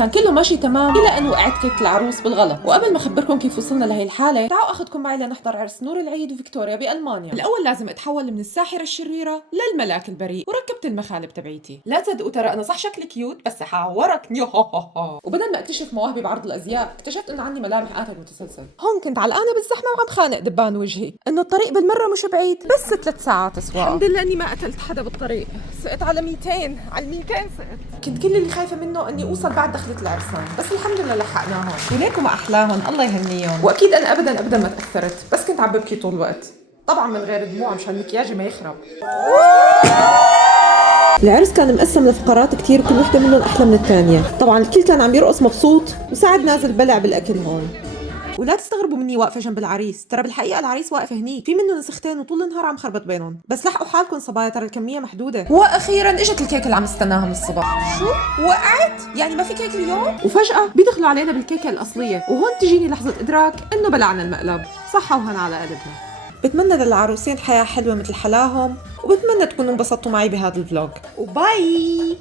كان كله ماشي تمام الى ان وقعت كيكه العروس بالغلط. وقبل ما اخبركم كيف وصلنا لهي الحاله، تعالوا اخذكم معي لنحضر عرس نور العيد وفيكتوريا بالمانيا. الاول لازم اتحول من الساحره الشريره للملاك البريء، وركبت المخالب تبعيتي. لا تصدقوا ترى انا صح شكلي كيوت بس حعورك. وبدل ما اكتشف مواهبي بعرض الازياء، اكتشفت انه عندي ملامح قاتل متسلسل. هون كنت علقانه بالزحمه وعم خانق دبان وجهي انه الطريق بالمره مش بعيد، بس 3 ساعات سواقه. الحمد لله اني ما قتلت حدا بالطريق. سقت على 200 على 200 سقت. كنت كل اللي خايفه منه اني اوصل بعد دخلة العرسان، بس الحمد لله لحقناهم. وليكم احلاهم الله يهنيهم. واكيد انا ابدا ما تاثرت، بس كنت عم ببكي طول الوقت، طبعا من غير دموع مشان مكياجي ما يخرب. العرس كان مقسم لفقرات كتير، وكل وحده منهم احلى من الثانيه. طبعا الكل كان عم يرقص مبسوط، وسعد نازل بلع بالاكل هون. ولا تستغربوا مني واقفه جنب العريس، ترى بالحقيقه العريس واقف هنيك، في منه نسختين وطول النهار عم خربط بينهم. بس لحقوا حالكم صبايا، ترى الكميه محدوده. واخيرا اجت الكيكه اللي عم استناها من الصبح. شو وقعت؟ يعني ما في كيك اليوم؟ وفجاه بيدخلوا علينا بالكيكه الاصليه، وهون تجيني لحظه ادراك انه بلعنا المقلب. صحه وهنا على قلبنا. بتمنى للعروسين حياه حلوه مثل حلاهم، وبتمنى تكونوا انبسطتوا معي بهذا الفلوج. وباي.